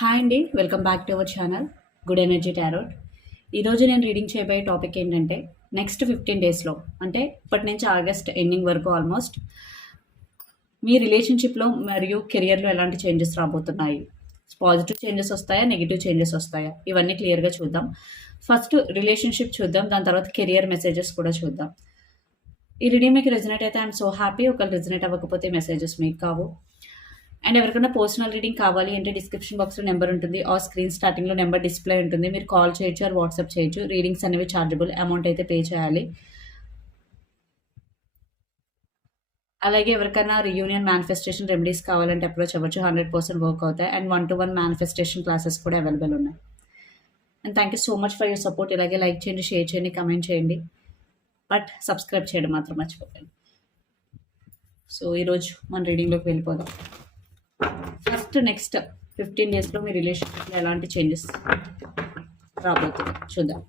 Hi అండి welcome back to our channel good energy tarot ఈరోజు నేను రీడింగ్ చేయబోయే టాపిక్ ఏంటంటే నెక్స్ట్ ఫిఫ్టీన్ డేస్లో అంటే ఇప్పటి నుంచి ఆగస్ట్ ఎండింగ్ వరకు ఆల్మోస్ట్ మీ రిలేషన్షిప్లో మరియు కెరియర్లో ఎలాంటి చేంజెస్ రాబోతున్నాయి? పాజిటివ్ చేంజెస్ వస్తాయా నెగిటివ్ చేంజెస్ వస్తాయా? ఇవన్నీ క్లియర్గా చూద్దాం. ఫస్ట్ రిలేషన్షిప్ చూద్దాం దాని తర్వాత కెరియర్ మెసేజెస్ కూడా చూద్దాం. ఈ రీడింగ్ మీకు రెజినేట్ అయితే ఐఎమ్ సో హ్యాపీ ఒకవేళ రెజినేట్ అవ్వకపోతే మెసేజెస్ మీకు కావు. అండ్ ఎవరికైనా పర్సనల్ రీడింగ్ కావాలి అంటే డిస్క్రిప్షన్ బాక్స్లో నెంబర్ ఉంటుంది ఆ స్క్రీన్ స్టార్టింగ్లో నెంబర్ డిస్ప్లే ఉంటుంది. మీరు కాల్ చేయొచ్చు ఆర్ వాట్సాప్ చేయొచ్చు. రీడింగ్స్ అనేవి ఛార్జబుల్ అమౌంట్ అయితే పే చేయాలి. అలాగే ఎవరికైనా రియూనియన్ మేనిఫెస్టేషన్ రెమెడీస్ కావాలంటే అప్రోచ్ అవ్వచ్చు. హండ్రెడ్ పర్సెంట్ వర్క్ అవుతాయి. And one to one manifestation classes కూడా అవైలబుల్ ఉన్నాయి. And thank you so much for your support ఇలాగే లైక్ చేయండి షేర్ చేయండి కమెంట్ చేయండి. బట్ సబ్స్క్రైబ్ చేయడం మాత్రం మర్చిపోకండి. సో ఈరోజు మన రీడింగ్లోకి వెళ్ళిపోదాం. ఫస్ట్ నెక్స్ట్ ఫిఫ్టీన్ డేస్లో మీ రిలేషన్షిప్లో ఎలాంటి చేంజెస్ రాబోతుంది చూద్దాం.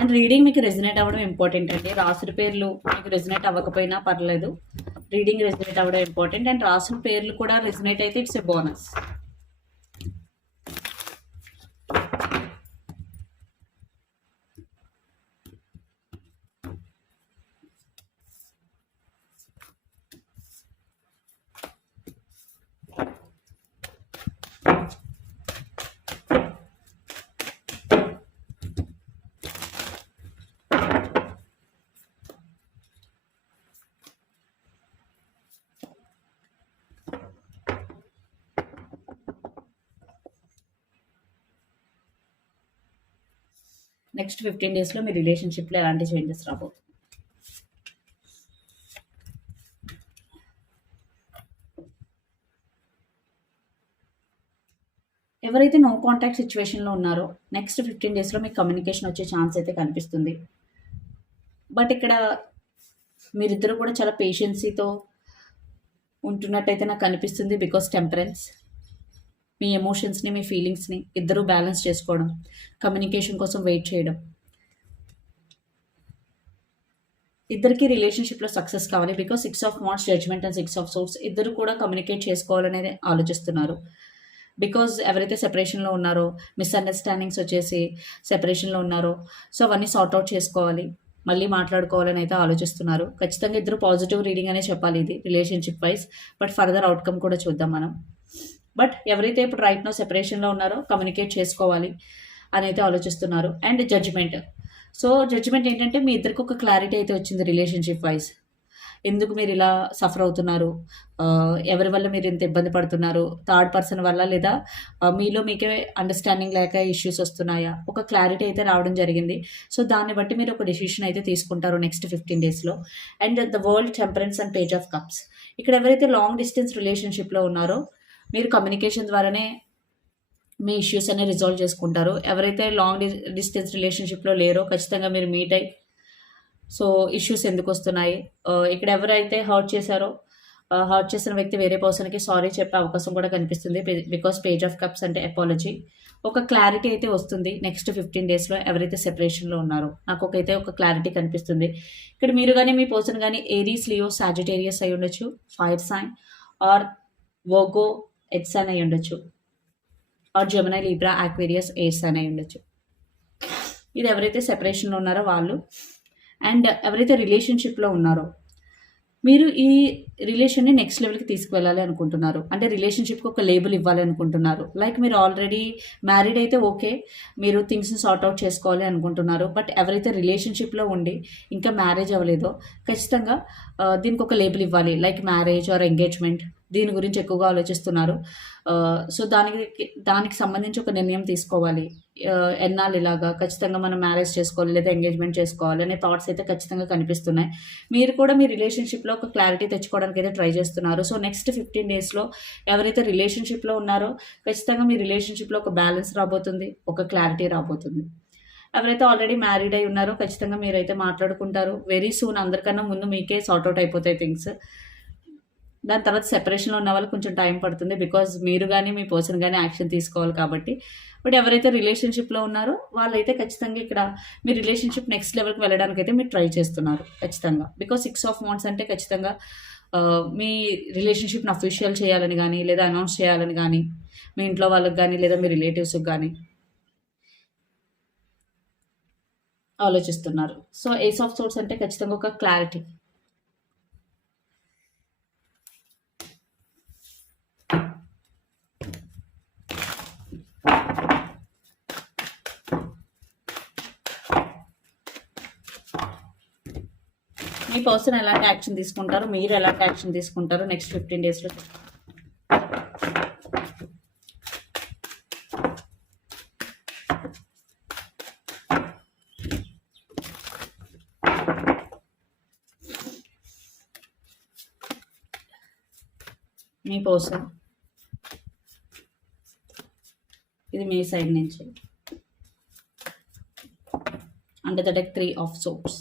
అండ్ రీడింగ్ మీకు రెజినేట్ అవ్వడం ఇంపార్టెంట్ అండి. రాసిన పేర్లు మీకు రెజినేట్ అవ్వకపోయినా పర్లేదు. రీడింగ్ రెజినేట్ అవ్వడం ఇంపార్టెంట్ అండ్ రాసిన పేర్లు కూడా రెజినేట్ అయితే it's a bonus next fifteen డేస్లో మీ రిలేషన్షిప్లో ఎలాంటి చేంజెస్ రాబో ఎవరైతే నో కాంటాక్ట్ సిచ్యువేషన్లో ఉన్నారో నెక్స్ట్ ఫిఫ్టీన్ డేస్లో మీకు కమ్యూనికేషన్ వచ్చే ఛాన్స్ అయితే కనిపిస్తుంది. బట్ ఇక్కడ మీరిద్దరు కూడా చాలా పేషెన్సీతో ఉంటున్నట్టయితే నాకు కనిపిస్తుంది బికాస్ టెంపరెన్స్. మీ ఎమోషన్స్ని మీ ఫీలింగ్స్ని ఇద్దరూ బ్యాలెన్స్ చేసుకోవడం కమ్యూనికేషన్ కోసం వెయిట్ చేయడం. ఇద్దరికి రిలేషన్షిప్లో సక్సెస్ కావాలి because six of marks judgement and six of swords ఇద్దరు కూడా కమ్యూనికేట్ చేసుకోవాలనేది ఆలోచిస్తున్నారు. బికాజ్ ఎవరైతే సెపరేషన్లో ఉన్నారో మిస్అండర్స్టాండింగ్స్ వచ్చేసి సెపరేషన్లో ఉన్నారో సో అవన్నీ సార్ట్ అవుట్ చేసుకోవాలి మళ్ళీ మాట్లాడుకోవాలని అయితే ఆలోచిస్తున్నారు. ఖచ్చితంగా ఇద్దరు పాజిటివ్ రీడింగ్ అనే చెప్పాలి ఇది relationship wise but further outcome కూడా చూద్దాం మనం. బట్ ఎవరైతే ఇప్పుడు రైట్ నో సెపరేషన్లో ఉన్నారో కమ్యూనికేట్ చేసుకోవాలి అని అయితే ఆలోచిస్తున్నారు అండ్ జడ్జిమెంట్ సో జడ్జిమెంట్ ఏంటంటే మీ ఇద్దరికి ఒక క్లారిటీ అయితే వచ్చింది రిలేషన్షిప్ వైజ్ ఎందుకు మీరు ఇలా సఫర్ అవుతున్నారు? ఎవరి వల్ల మీరు ఇంత ఇబ్బంది పడుతున్నారు? థర్డ్ పర్సన్ వల్ల లేదా మీలో మీకే అండర్స్టాండింగ్ లేక ఇష్యూస్ వస్తున్నాయా? ఒక క్లారిటీ అయితే రావడం జరిగింది. సో దాన్ని బట్టి మీరు ఒక డెసిషన్ అయితే తీసుకుంటారు నెక్స్ట్ ఫిఫ్టీన్ డేస్లో and the world temperance and page of cups ఇక్కడ ఎవరైతే లాంగ్ డిస్టెన్స్ రిలేషన్షిప్లో ఉన్నారో మీరు కమ్యూనికేషన్ ద్వారానే మీ ఇష్యూస్ అన్ని రిజాల్వ్ చేసుకుంటారు. ఎవరైతే లాంగ్ డిస్టెన్స్ రిలేషన్షిప్లో లేరో ఖచ్చితంగా మీరు మీట్ అయ్యి సో ఇష్యూస్ ఎందుకు వస్తున్నాయి? ఇక్కడ ఎవరైతే హర్ట్ చేశారో హర్ట్ చేసిన వ్యక్తి వేరే పర్సన్కి సారీ చెప్పే అవకాశం కూడా కనిపిస్తుంది. బికాస్ పేజ్ ఆఫ్ కప్స్ అంటే అపాలజీ ఒక క్లారిటీ అయితే వస్తుంది నెక్స్ట్ ఫిఫ్టీన్ డేస్లో ఎవరైతే సెపరేషన్లో ఉన్నారో. నాకు ఒకైతే ఒక క్లారిటీ కనిపిస్తుంది. ఇక్కడ మీరు కానీ మీ పర్సన్ కానీ ఏరీస్ లియో సాజిటేరియస్ అయి ఉండొచ్చు. ఫైర్ సైన్ ఆర్ వోగో ఎట్స్ అని ఉండొచ్చు or Gemini Libra Aquarius airs అని ఉండొచ్చు ఇది ఎవరైతే సెపరేషన్లో ఉన్నారో వాళ్ళు అండ్ ఎవరైతే రిలేషన్షిప్లో ఉన్నారో మీరు ఈ రిలేషన్ని నెక్స్ట్ లెవెల్కి తీసుకువెళ్ళాలి అనుకుంటున్నారు. అంటే రిలేషన్షిప్కి ఒక లేబుల్ ఇవ్వాలి అనుకుంటున్నారు. లైక్ మీరు ఆల్రెడీ మ్యారీడ్ అయితే ఓకే మీరు థింగ్స్ని సార్ట్ అవుట్ చేసుకోవాలి అనుకుంటున్నారు. బట్ ఎవరైతే రిలేషన్షిప్లో ఉండి ఇంకా మ్యారేజ్ అవ్వలేదో ఖచ్చితంగా దీనికి ఒక లేబుల్ ఇవ్వాలి. Like marriage or engagement. దీని గురించి ఎక్కువగా ఆలోచిస్తున్నారు. సో దానికి దానికి సంబంధించి ఒక నిర్ణయం తీసుకోవాలి. ఎన్నాళ్ళు ఇలాగా ఖచ్చితంగా మనం మ్యారేజ్ చేసుకోవాలి లేదా ఎంగేజ్మెంట్ చేసుకోవాలి అనే థాట్స్ అయితే ఖచ్చితంగా కనిపిస్తున్నాయి. మీరు కూడా మీ రిలేషన్షిప్లో ఒక క్లారిటీ తెచ్చుకోవడానికి అయితే ట్రై చేస్తున్నారు. సో నెక్స్ట్ ఫిఫ్టీన్ డేస్లో ఎవరైతే రిలేషన్షిప్లో ఉన్నారో ఖచ్చితంగా మీ రిలేషన్షిప్లో ఒక బ్యాలెన్స్ రాబోతుంది ఒక క్లారిటీ రాబోతుంది. ఎవరైతే ఆల్రెడీ మ్యారీడ్ అయి ఉన్నారో ఖచ్చితంగా మీరైతే మాట్లాడుకుంటారు. వెరీ సూన్ అందరికన్నా ముందు మీకే సార్ట్అవుట్ అయిపోతాయి థింగ్స్. దాని తర్వాత సెపరేషన్లో ఉన్న వాళ్ళకి కొంచెం టైం పడుతుంది బికాజ్ మీరు కానీ మీ పర్సన్ కానీ యాక్షన్ తీసుకోవాలి కాబట్టి. బట్ ఎవరైతే రిలేషన్షిప్లో ఉన్నారో వాళ్ళైతే ఖచ్చితంగా ఇక్కడ మీ రిలేషన్షిప్ నెక్స్ట్ లెవెల్కి వెళ్ళడానికి అయితే మీరు ట్రై చేస్తున్నారు ఖచ్చితంగా. బికాజ్ సిక్స్ ఆఫ్ మంత్స్ అంటే ఖచ్చితంగా మీ రిలేషన్షిప్ని అఫీషియల్ చేయాలని కానీ లేదా అనౌన్స్ చేయాలని కానీ మీ ఇంట్లో వాళ్ళకి కానీ లేదా మీ రిలేటివ్స్కి కానీ ఆలోచిస్తున్నారు. సో ఏస్ ఆఫ్ సోర్స్ అంటే ఖచ్చితంగా ఒక క్లారిటీ మీ పర్సన్ ఎలాంటి యాక్షన్ తీసుకుంటారు? మీరు ఎలాంటి యాక్షన్ తీసుకుంటారు? నెక్స్ట్ ఫిఫ్టీన్ డేస్లో మీ పర్సన్ ఇది మీ సైడ్ నుంచి. Under the deck three of swords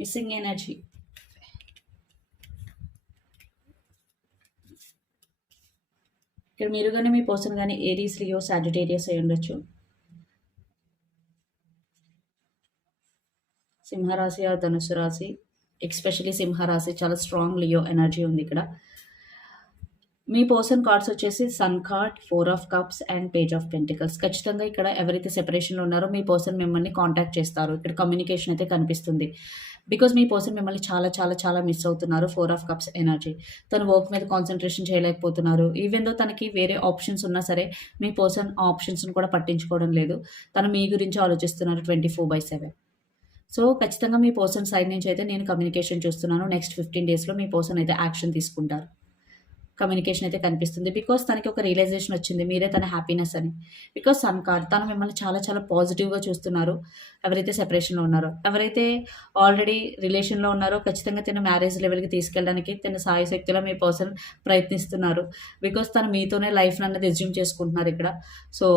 missing energy. ఇక్కడ మీరు కానీ మీ పర్సన్ కానీ ఏరీస్ లియో సాజిటేరియస్ అయి ఉండొచ్చు. సింహరాశి ఆ ధనుసు రాశి ఎక్స్పెషలీ సింహరాశి చాలా స్ట్రాంగ్ లియో ఎనర్జీ ఉంది ఇక్కడ. మీ పర్సన్ కార్డ్స్ వచ్చేసి sun card four of cups and page of pentacles. ఖచ్చితంగా ఇక్కడ ఎవరైతే సెపరేషన్లో ఉన్నారో మీ పర్సన్ మిమ్మల్ని కాంటాక్ట్ చేస్తారు. ఇక్కడ కమ్యూనికేషన్ అయితే కనిపిస్తుంది. బికాజ్ మీ పర్సన్ మిమ్మల్ని చాలా చాలా చాలా మిస్ అవుతున్నారు. ఫోర్ ఆఫ్ కప్స్ ఎనర్జీ తను వర్క్ మీద కాన్సన్ట్రేషన్ చేయలేకపోతున్నారు. ఈవెన్ దో తనకి వేరే ఆప్షన్స్ ఉన్నా సరే మీ పర్సన్ ఆ ఆప్షన్స్ని కూడా పట్టించుకోవడం లేదు. తను మీ గురించి ఆలోచిస్తున్నారు twenty four by seven so ఖచ్చితంగా మీ పర్సన్ సైడ్ నుంచి అయితే నేను కమ్యూనికేషన్ చూస్తున్నాను. నెక్స్ట్ ఫిఫ్టీన్ డేస్లో మీ పర్సన్ అయితే యాక్షన్ తీసుకుంటారు. కమ్యూనికేషన్ అయితే కనిపిస్తుంది. బికాస్ తనకి ఒక రియలైజేషన్ వచ్చింది మీరే తన హ్యాపీనెస్ అని. బికాస్ సన్ కార్ తను మిమ్మల్ని చాలా చాలా పాజిటివ్గా చూస్తున్నారు. ఎవరైతే సెపరేషన్లో ఉన్నారో ఎవరైతే ఆల్రెడీ రిలేషన్లో ఉన్నారో ఖచ్చితంగా తన మ్యారేజ్ లెవెల్కి తీసుకెళ్ళడానికి తన సాయి శక్తిలో మీ పర్సన్ ప్రయత్నిస్తున్నారు. బికాస్ తను మీతోనే లైఫ్ అన్నది రెజ్యూమ్ చేసుకుంటున్నారు ఇక్కడ. సో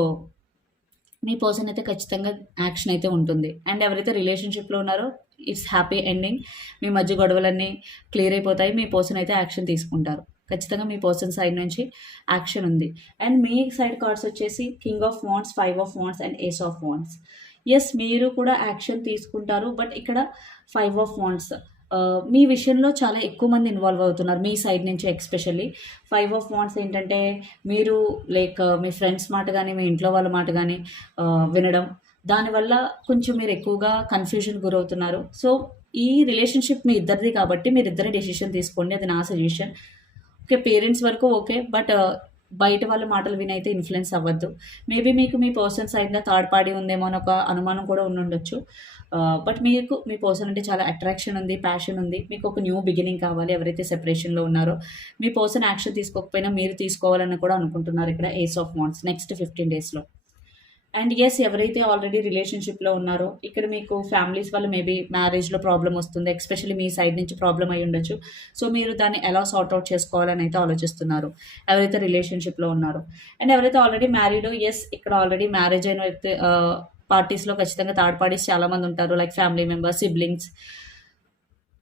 మీ పర్సన్ అయితే ఖచ్చితంగా యాక్షన్ అయితే ఉంటుంది. అండ్ ఎవరైతే రిలేషన్షిప్లో ఉన్నారో ఇట్స్ హ్యాపీ ఎండింగ్ మీ మధ్య గొడవలన్నీ క్లియర్ అయిపోతాయి. మీ పర్సన్ అయితే యాక్షన్ తీసుకుంటారు. ఖచ్చితంగా మీ పర్సన్ సైడ్ నుంచి యాక్షన్ ఉంది. అండ్ మీ సైడ్ కార్డ్స్ వచ్చేసి king of wands five of wands and ace of wands. Yes మీరు కూడా యాక్షన్ తీసుకుంటారు బట్ ఇక్కడ ఫైవ్ ఆఫ్ వాన్స్. మీ విషయంలో చాలా ఎక్కువ మంది ఇన్వాల్వ్ అవుతున్నారు మీ సైడ్ నుంచి ఎక్స్పెషల్లీ. ఫైవ్ ఆఫ్ వాన్స్ ఏంటంటే మీరు లైక్ మీ ఫ్రెండ్స్ మాట కానీ మీ ఇంట్లో వాళ్ళ మాట కానీ వినడం. దానివల్ల కొంచెం మీరు ఎక్కువగా కన్ఫ్యూజన్ గురవుతున్నారు. సో ఈ రిలేషన్షిప్ మీ ఇద్దరిది కాబట్టి మీరు ఇద్దరే డెసిషన్ తీసుకోండి అది నా సజెషన్. ఓకే పేరెంట్స్ వరకు ఓకే బట్ బయట వాళ్ళ మాటలు వినైతే ఇన్ఫ్లుయెన్స్ అవ్వద్దు. మేబీ మీకు మీ పర్సన్ సైడ్గా థర్డ్ పార్టీ ఉందేమో అని ఒక అనుమానం కూడా ఉండుండొచ్చు బట్ మీకు మీ పర్సన్ అంటే చాలా అట్రాక్షన్ ఉంది ప్యాషన్ ఉంది. మీకు ఒక న్యూ బిగినింగ్ కావాలి ఎవరైతే సెపరేషన్లో ఉన్నారో. మీ పర్సన్ యాక్షన్ తీసుకోకపోయినా మీరు తీసుకోవాలని కూడా అనుకుంటున్నారు ఇక్కడ ace of wands next fifteen డేస్లో అండ్ ఎస్ ఎవరైతే ఆల్రెడీ రిలేషన్షిప్లో ఉన్నారో ఇక్కడ మీకు ఫ్యామిలీస్ వల్ల మేబీ మ్యారేజ్లో ప్రాబ్లం వస్తుంది ఎస్పెషల్లీ మీ సైడ్ నుంచి ప్రాబ్లం అయి ఉండొచ్చు. సో మీరు దాన్ని ఎలా సార్ట్ అవుట్ చేసుకోవాలని అయితే ఆలోచిస్తున్నారు ఎవరైతే రిలేషన్షిప్లో ఉన్నారో. అండ్ ఎవరైతే ఆల్రెడీ మ్యారీడ్ ఎస్ ఇక్కడ ఆల్రెడీ మ్యారేజ్ అయిన వ్యక్తి పార్టీస్లో ఖచ్చితంగా థర్డ్ పార్టీస్ చాలామంది ఉంటారు like family members siblings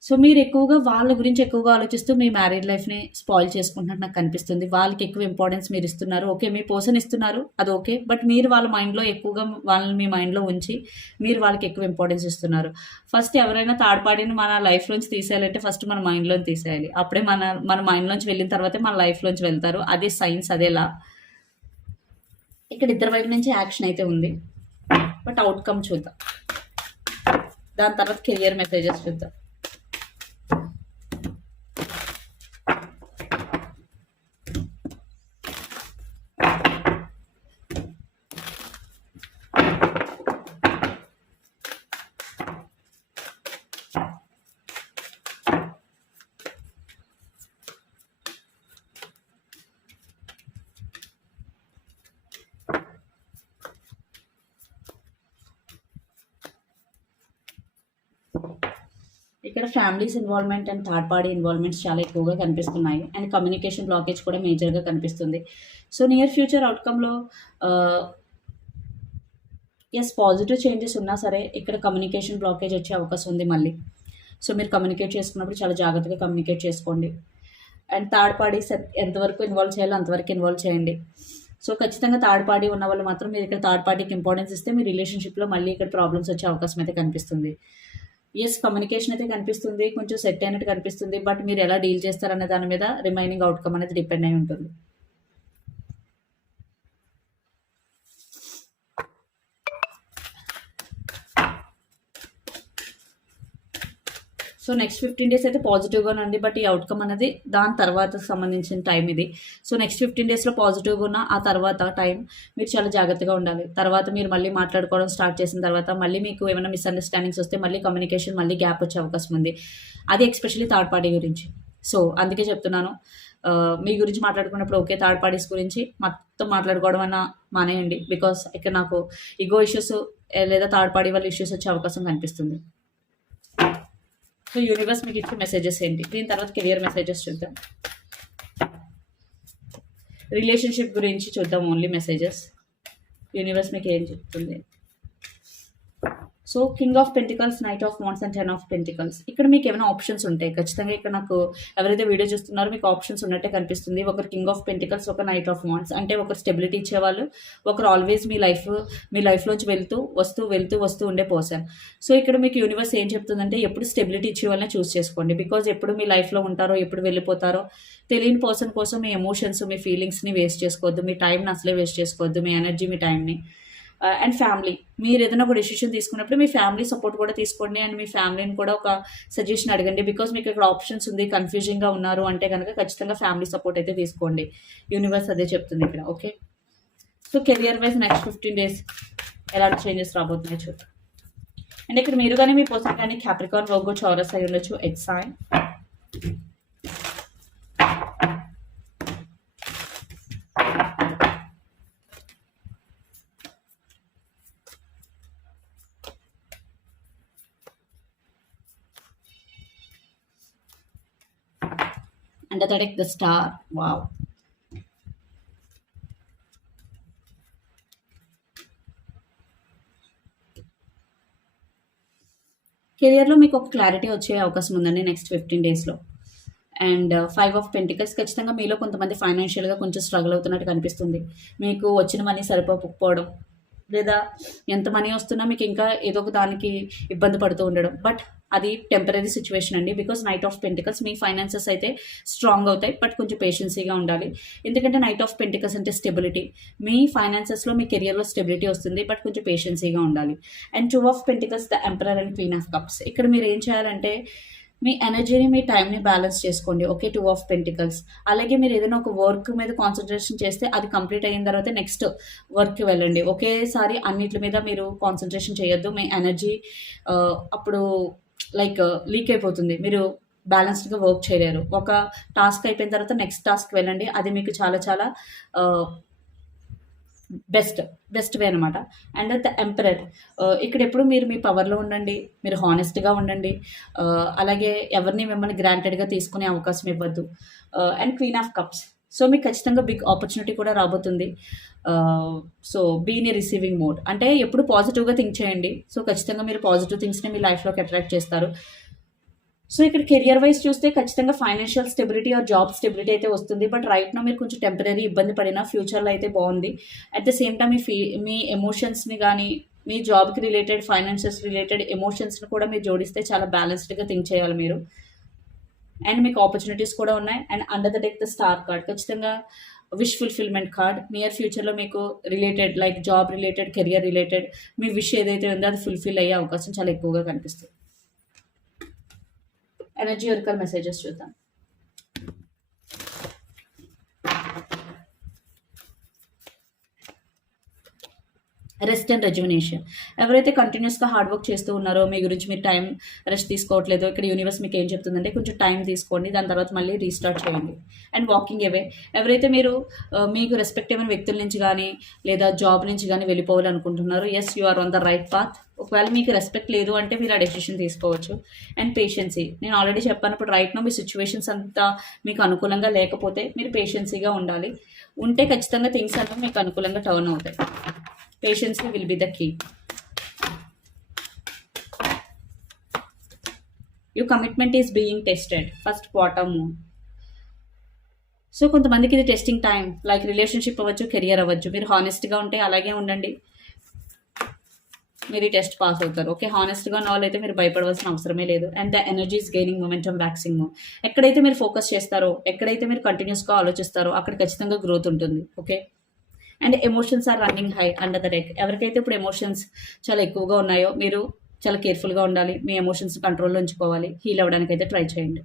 so మీరు ఎక్కువగా వాళ్ళ గురించి ఎక్కువగా ఆలోచిస్తూ మీ మ్యారీడ్ లైఫ్ని స్పాయిల్ చేసుకుంటున్నట్టు నాకు కనిపిస్తుంది వాళ్ళకి ఎక్కువ ఇంపార్టెన్స్ మీరు ఇస్తున్నారు. ఓకే మీ పర్సన్ ఇస్తున్నారు. అది ఓకే బట్ మీరు వాళ్ళ మైండ్లో ఎక్కువగా వాళ్ళని మీ మైండ్లో ఉంచి మీరు వాళ్ళకి ఎక్కువ ఇంపార్టెన్స్ ఇస్తున్నారు. ఫస్ట్ ఎవరైనా థర్డ్ పార్టీని మన లైఫ్లోంచి తీసేయాలంటే ఫస్ట్ మన మైండ్లోంచి తీసేయాలి. అప్పుడే మన మన మైండ్లోంచి వెళ్ళిన తర్వాతే మన లైఫ్లోంచి వెళ్తారు. అదే సైన్స్ అదేలా ఇక్కడ ఇద్దరు వైపు నుంచి యాక్షన్ అయితే ఉంది. బట్ అవుట్కమ్ చూద్దాం. దాని తర్వాత కెరియర్ మెసేజెస్ చూద్దాం. ఇక్కడ families involvement and third party involvements చాలా ఎక్కువగా కనిపిస్తున్నాయి. అండ్ కమ్యూనికేషన్ బ్లాకేజ్ కూడా మేజర్గా కనిపిస్తుంది. సో నియర్ ఫ్యూచర్ అవుట్కంలో ఎస్ పాజిటివ్ చేంజెస్ ఉన్నా సరే ఇక్కడ కమ్యూనికేషన్ బ్లాకేజ్ వచ్చే అవకాశం ఉంది మళ్ళీ. సో మీరు కమ్యూనికేట్ చేసుకున్నప్పుడు చాలా జాగ్రత్తగా కమ్యూనికేట్ చేసుకోండి. అండ్ థర్డ్ పార్టీస్ ఎంతవరకు ఇన్వాల్వ్ చేయాలో అంతవరకు ఇన్వాల్వ్ చేయండి. సో ఖచ్చితంగా థర్డ్ పార్టీ ఉన్న వాళ్ళు మాత్రం మీరు ఇక్కడ థర్డ్ పార్టీకి ఇంపార్టెన్స్ ఇస్తే మీ రిలేషన్షిప్లో మళ్ళీ ఇక్కడ ప్రాబ్లమ్స్ వచ్చే అవకాశం అయితే కనిపిస్తుంది. ఎస్ కమ్యూనికేషన్ అయితే కనిపిస్తుంది కొంచెం సెట్ అయినట్టు కనిపిస్తుంది బట్ మీరు ఎలా డీల్ చేస్తారనే దాని మీద రిమైనింగ్ అవుట్కమ్ అనేది డిపెండ్ అయి ఉంటుంది. సో నెక్స్ట్ ఫిఫ్టీన్ డేస్ అయితే పాజిటివ్గానే ఉంది. బట్ ఈ అవుట్కమ్ అనేది దాని తర్వాత సంబంధించిన టైం ఇది. సో నెక్స్ట్ ఫిఫ్టీన్ డేస్లో పాజిటివ్గా ఉన్న ఆ తర్వాత టైం మీరు చాలా జాగ్రత్తగా ఉండాలి. తర్వాత మీరు మళ్ళీ మాట్లాడుకోవడం స్టార్ట్ చేసిన తర్వాత మళ్ళీ మీకు ఏమైనా మిస్అండర్స్టాండింగ్స్ వస్తే మళ్ళీ కమ్యూనికేషన్ మళ్ళీ గ్యాప్ వచ్చే అవకాశం ఉంది. అది ఎక్స్పెషల్లీ థర్డ్ పార్టీ గురించి. సో అందుకే చెప్తున్నాను. మీ గురించి మాట్లాడుకున్నప్పుడు ఓకే థర్డ్ పార్టీస్ గురించి మొత్తం మాట్లాడుకోవడం అన్న మానేయండి. బికాస్ ఇక్కడ నాకు ఇగో ఇష్యూస్ లేదా థర్డ్ పార్టీ వల్ల ఇష్యూస్ వచ్చే అవకాశం కనిపిస్తుంది. సో యూనివర్స్ మీకు ఇచ్చే మెసేజెస్ ఏంటి? దీని తర్వాత కెరియర్ మెసేజెస్ చూద్దాం. రిలేషన్షిప్ గురించి చూద్దాం ఓన్లీ మెసేజెస్ యూనివర్స్ మీకు ఏం చెప్తుంది? So king of pentacles knight of wands and ten of pentacles. ఇక్కడ మీకు ఏమైనా ఆప్షన్స్ ఉంటాయి? ఖచ్చితంగా ఇక్కడ నాకు ఎవరైతే వీడియో చూస్తున్నారో మీకు ఆప్షన్స్ ఉన్నట్టే కనిపిస్తుంది. ఒకరు కింగ్ ఆఫ్ పెంటికల్స్ ఒక నైట్ ఆఫ్ వాన్స్. అంటే ఒకరు స్టెబిలిటీ ఇచ్చేవాళ్ళు ఒకరు ఆల్వేస్ మీ లైఫ్ మీ లైఫ్లోంచి వెళ్తూ వస్తూ వెళ్తూ వస్తూ ఉండే పర్సన్. సో ఇక్కడ మీకు యూనివర్స్ ఏం చెప్తుందంటే ఎప్పుడు స్టెబిలిటీ ఇచ్చే వాళ్ళని చూస్ చేసుకోండి. బికాజ్ ఎప్పుడు మీ లైఫ్లో ఉంటారో ఎప్పుడు వెళ్ళిపోతారో తెలియని పర్సన్ కోసం మీ ఎమోషన్స్ మీ ఫీలింగ్స్ని వేస్ట్ చేసుకోవద్దు. మీ టైంని అసలే వేస్ట్ చేసుకోవద్దు. మీ ఎనర్జీ మీ టైంని Uh, అండ్ ఫ్యామిలీ మీరు ఏదైనా ఒక డెసిషన్ తీసుకున్నప్పుడు మీ ఫ్యామిలీ సపోర్ట్ కూడా తీసుకోండి అండ్ మీ ఫ్యామిలీని కూడా ఒక సజెషన్ అడగండి. బికాస్ మీకు ఇక్కడ ఆప్షన్స్ ఉంది కన్ఫ్యూజింగ్గా ఉన్నారు అంటే కనుక ఖచ్చితంగా ఫ్యామిలీ సపోర్ట్ అయితే తీసుకోండి. యూనివర్స్ అదే చెప్తుంది ఇక్కడ okay so career wise next fifteen days ఎలాంటి చేంజెస్ రాబోతున్నాయి చూద్దాం. అండ్ ఇక్కడ మీరు కానీ మీ పర్సన్ కానీ క్యాప్రికాన్ వర్గో చౌరస్ అయి ఉండొచ్చు ఎక్సైన్ Under the the star. Wow. కెరియర్లో మీకు ఒక క్లారిటీ వచ్చే అవకాశం ఉందండి నెక్స్ట్ ఫిఫ్టీన్ డేస్లో అండ్ ఫైవ్ ఆఫ్ పెంటికల్స్ ఖచ్చితంగా మీలో కొంతమంది ఫైనాన్షియల్గా కొంచెం స్ట్రగుల్ అవుతున్నట్టు కనిపిస్తుంది మీకు వచ్చిన మనీ సరిపోకపోవడం లేదా ఎంత మనీ వస్తున్నా మీకు ఇంకా ఏదో ఒక దానికి ఇబ్బంది పడుతూ ఉండడం బట్ అది టెంపరీ సిచ్యువేషన్ అండి. బికాస్ నైట్ ఆఫ్ పెంటికల్స్ మీ ఫైనాన్సెస్ అయితే స్ట్రాంగ్ అవుతాయి బట్ కొంచెం పేషెన్సీగా ఉండాలి. ఎందుకంటే నైట్ ఆఫ్ పెంటికల్స్ అంటే స్టెబిలిటీ మీ ఫైనాన్సెస్లో మీ కెరియర్లో స్టెబిలిటీ వస్తుంది బట్ కొంచెం పేషెన్సీగా ఉండాలి. And two of pentacles the emperor and queen of cups ఇక్కడ మీరు ఏం చేయాలంటే మీ ఎనర్జీని మీ టైంని బ్యాలెన్స్ చేసుకోండి. ఓకే టూ ఆఫ్ పెంటికల్స్ అలాగే మీరు ఏదైనా ఒక వర్క్ మీద కాన్సన్ట్రేషన్ చేస్తే అది కంప్లీట్ అయిన తర్వాత నెక్స్ట్ వర్క్కి వెళ్ళండి. ఒకేసారి అన్నిటి మీద మీరు కాన్సన్ట్రేషన్ చేయొద్దు. మీ ఎనర్జీ uh, అప్పుడు లైక్ లీక్ uh, అయిపోతుంది. మీరు బ్యాలెన్స్డ్గా వర్క్ చేయలేరు. ఒక టాస్క్ అయిపోయిన తర్వాత నెక్స్ట్ టాస్క్ వెళ్ళండి. అది మీకు చాలా చాలా బెస్ట్ బెస్ట్ వే అనమాట అండ్ ద ఎంపరర్ ఇక్కడ ఎప్పుడు మీరు మీ పవర్లో ఉండండి. మీరు హానెస్ట్గా ఉండండి. Uh, అలాగే ఎవరిని మిమ్మల్ని గ్రాంటెడ్గా తీసుకునే అవకాశం ఇవ్వద్దు. And queen of cups so మీకు ఖచ్చితంగా బిగ్ ఆపర్చునిటీ కూడా రాబోతుంది. సో బీని రిసీవింగ్ మోడ్ అంటే ఎప్పుడు పాజిటివ్గా థింక్ చేయండి. సో ఖచ్చితంగా మీరు పాజిటివ్ థింగ్స్ని మీ లైఫ్లోకి అట్రాక్ట్ చేస్తారు. సో ఇక్కడ కెరియర్ వైజ్ చూస్తే ఖచ్చితంగా financial stability or job stability అయితే వస్తుంది. బట్ రైట్ నా మీరు కొంచెం టెంపరీ ఇబ్బంది పడినా ఫ్యూచర్లో అయితే బాగుంది. అట్ ద సేమ్ టైం మీ ఫీ మీ ఎమోషన్స్ని కానీ మీ జాబ్కి రిలేటెడ్ ఫైనాన్షియల్స్ రిలేటెడ్ ఎమోషన్స్ని కూడా మీరు జోడిస్తే చాలా బ్యాలెన్స్డ్గా థింక్ చేయాలి మీరు. అండ్ మీకు ఆపర్చునిటీస్ కూడా ఉన్నాయి. And under the deck the star card ఖచ్చితంగా విష్ ఫుల్ఫిల్మెంట్ కార్డ్ నియర్ ఫ్యూచర్లో మీకు related like job related career related మీ విష్ ఏదైతే ఉందో అది ఫుల్ఫిల్ అయ్యే అవకాశం చాలా ఎక్కువగా కనిపిస్తుంది. ఎనర్జీ ఒరికల్ మెసేజెస్ చూద్దాం. రెస్ట్ అండ్ రెజ్యునేషన్ ఎవరైతే కంటిన్యూస్గా హార్డ్ వర్క్ చేస్తూ ఉన్నారో మీ గురించి మీరు టైం రెస్ట్ తీసుకోవట్లేదు ఇక్కడ యూనివర్స్ మీకు ఏం చెప్తుందంటే కొంచెం టైం తీసుకోండి దాని తర్వాత మళ్ళీ రీస్టార్ట్ చేయండి. అండ్ వాకింగ్ అవే ఎవరైతే మీరు మీకు రెస్పెక్ట్ అయిన వ్యక్తుల నుంచి కానీ లేదా జాబ్ నుంచి కానీ వెళ్ళిపోవాలనుకుంటున్నారు yes you are on the right path ఒకవేళ మీకు రెస్పెక్ట్ లేదు అంటే మీరు ఆ డెసిషన్ తీసుకోవచ్చు. అండ్ పేషెన్సీ నేను ఆల్రెడీ చెప్పాను ఇప్పుడు రైట్ నో మీ సిచ్యువేషన్స్ అంతా మీకు అనుకూలంగా లేకపోతే మీరు పేషెన్సీగా ఉండాలి. ఉంటే ఖచ్చితంగా థింగ్స్ అనేవి మీకు అనుకూలంగా టర్న్ అవుతాయి. Patience will be the key. Your commitment is being tested. First quarter moon so కొంతమందికి ఇది టెస్టింగ్ టైం లైక్ రిలేషన్షిప్ అవ్వచ్చు కెరియర్ అవ్వచ్చు. మీరు హానెస్ట్గా ఉంటే అలాగే ఉండండి. మీరు ఈ టెస్ట్ పాస్ అవుతారు. ఓకే హానెస్ట్గా ఉన్న వాళ్ళైతే మీరు భయపడవలసిన అవసరమే లేదు. And the energies gaining momentum waxing ఎక్కడైతే మీరు ఫోకస్ చేస్తారో ఎక్కడైతే మీరు కంటిన్యూస్గా ఆలోచిస్తారో అక్కడ ఖచ్చితంగా గ్రోత్ ఉంటుంది. Okay and emotions are running high under the deck ఎవరికైతే ఇప్పుడు ఎమోషన్స్ చాలా ఎక్కువగా ఉన్నాయో మీరు చాలా కేర్ఫుల్గా ఉండాలి. మీ ఎమోషన్స్ కంట్రోల్లో ఉంచుకోవాలి. హీల్ అవ్వడానికి అయితే ట్రై చేయండి.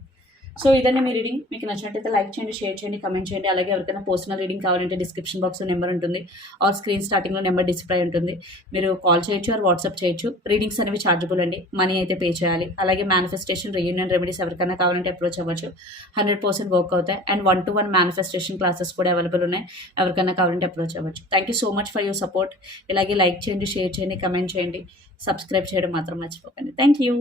సో ఇదన్నీ మీ రీడింగ్. మీకు నచ్చినట్టయితే లైక్ చేయండి షేర్ చేయండి కమెంట్ చేయండి. అలాగే ఎవరికైనా పర్సనల్ రీడింగ్ కావాలంటే డిస్క్రిప్షన్ బాక్స్లో నెంబర్ ఉంటుంది. ఆర్ స్క్రీన్ స్టార్టింగ్లో నెంబర్ డిస్ప్లే ఉంటుంది. మీరు కాల్ చేయొచ్చు ఆర్ వాట్సాప్ చేయొచ్చు. రీడింగ్స్ అనేవి ఛార్జబుల్ అండి. మనీ అయితే పే చేయాలి. అలాగే మేనిఫెస్టేషన్ రీయూనియన్ రెమెడీస్ ఎవరికైనా కావాలంటే అప్రోచ్ అవ్వచ్చు. హండ్రెడ్ పర్సెంట్ వర్క్ అవుతాయి. And one to one manifestation classes కూడా అవైలబుల్ ఉన్నాయి. ఎవరికైనా కావాలంటే అప్రోచ్ అవ్వచ్చు. Thank you so much for your support ఇలాగే లైక్ చేయండి షేర్ చేయండి కమెంట్ చేయండి. సబ్స్క్రైబ్ చేయడం మాత్రం మర్చిపోకండి. Thank you